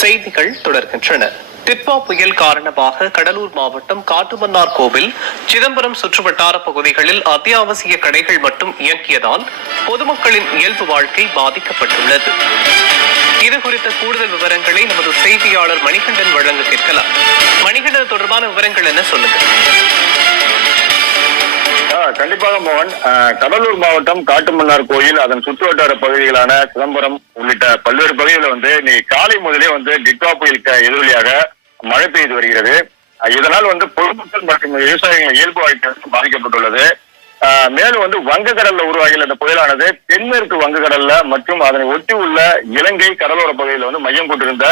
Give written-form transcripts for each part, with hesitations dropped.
செய்திகள் தொடர்கின்றன. டிட்வா புயல் காரணமாக கடலூர் மாவட்டம் காட்டுமன்னார் கோவில், சிதம்பரம் சுற்றுவட்டார பகுதிகளில் அத்தியாவசிய கடைகள் மட்டும் இயங்கியதால் பொதுமக்களின் இயல்பு வாழ்க்கை பாதிக்கப்பட்டுள்ளது. இதுகுறித்த கூடுதல் விவரங்களை நமது செய்தியாளர் மணிகண்டன் வழங்க கேட்கலாம். மணிகண்டன், தொடர்பான விவரங்கள் என்ன சொல்லுங்க? கண்டிப்பாக மோகன், கடலூர் மாவட்டம் காட்டுமன்னார் கோயில், அதன் சுற்றுவட்டார பகுதிகளான சிதம்பரம் உள்ளிட்ட பல்வேறு பகுதிகளில் இன்னைக்கு காலை முதலே டிட்வா புயலுக்கு எதிரொலியாக மழை பெய்து வருகிறது. இதனால் பொதுமக்கள் மற்றும் விவசாயிகள் இயல்பு வாழ்க்கை பாதிக்கப்பட்டுள்ளது. மேலும் வங்கக்கடல்ல உருவாகிய அந்த புயலானது தென்மேற்கு வங்கக்கடல்ல மற்றும் அதனை ஒட்டி உள்ள இலங்கை கடலோர பகுதியில் மையம் கொண்டிருந்த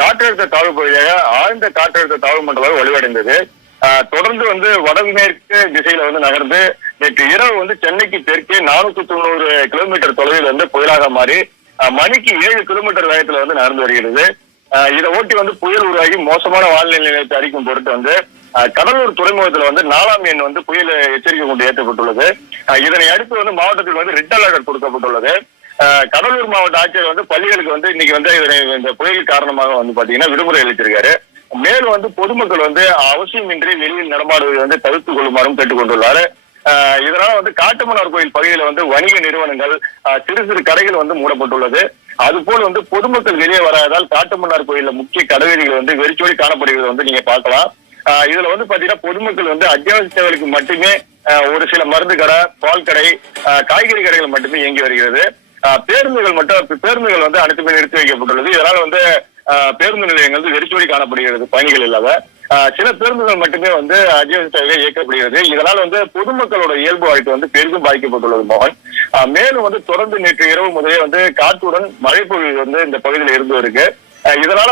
காற்றழுத்த தாழ்வு பகுதியாக ஆழ்ந்த காற்றழுத்த தாழ்வு மண்டலம் வலுவடைந்தது. தொடர்ந்து வடமேற்கு திசையில நகர்ந்து நேற்று இரவு சென்னைக்கு தெற்கே 490 கிலோமீட்டர் தொலைவில் புயலாக மாறி மணிக்கு 7 கிலோமீட்டர் வேகத்துல நகர்ந்து வருகிறது. இதை ஒட்டி புயல் உருவாகி மோசமான வானிலை நிலையத்தை அறிக்கும் பொருட்டு கடலூர் துறைமுகத்துல 4ஆம் எண் புயல் எச்சரிக்கை கொண்டு ஏற்றப்பட்டுள்ளது. இதனை அடுத்து மாவட்டத்தில் ரெட் அலர்ட் கொடுக்கப்பட்டுள்ளது. கடலூர் மாவட்ட ஆட்சியர் பள்ளிகளுக்கு இன்னைக்கு இந்த புயல் காரணமாக பாத்தீங்கன்னா விடுமுறை அளித்திருக்காரு. மேலும் பொதுமக்கள் அவசியமின்றி வெளியில் நடமாடுவதை தவிர்த்துக் கொள்ளுமாறும் கேட்டுக் கொண்டுள்ளாரு. இதனால காட்டுமன்னார் கோயில் பகுதியில வணிக நிறுவனங்கள், சிறு சிறு கடைகள் மூடப்பட்டுள்ளது. அதுபோல் பொதுமக்கள் வெளியே வராததால் காட்டுமன்னார் கோயில்ல முக்கிய கடைவீதிகள் வெறிச்சோடி காணப்படுகிறது நீங்க பார்க்கலாம். இதுல பாத்தீங்கன்னா பொதுமக்கள் அத்தியாவசிய தேவைகளுக்கு மட்டுமே ஒரு சில மருந்து கடை, பால் கடை, காய்கறி கடைகள் மட்டுமே இயங்கி வருகிறது. பேருந்துகள் அனைத்துமே நிறுத்தி வைக்கப்பட்டுள்ளது. இதனால பேருந்து நிலையங்கள் வெறிச்சோடி காணப்படுகிறது. பயணிகள் இல்லாத சில பேருந்துகள் மட்டுமே அத்தியாவசிய சேவை இயக்கப்படுகிறது. இதனால் பொதுமக்களோட இயல்பு வாழ்க்கை பெரிதும் பாதிக்கப்பட்டுள்ளது மோகன். மேலும் தொடர்ந்து நேற்று இரவு முதலே காற்றுடன் மழை பொழிவு இந்த பகுதியில் இருந்து இருக்கு. இதனால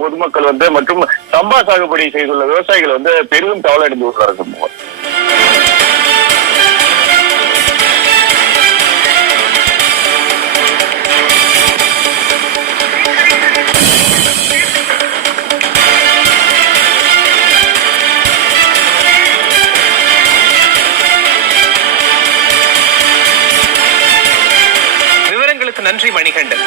பொதுமக்கள் மற்றும் சம்பா சாகுபடி செய்துள்ள விவசாயிகள் பெரிதும் கவலை அடைந்து உள்ளார்கள் மோகன். நன்றி மணிகண்டன்.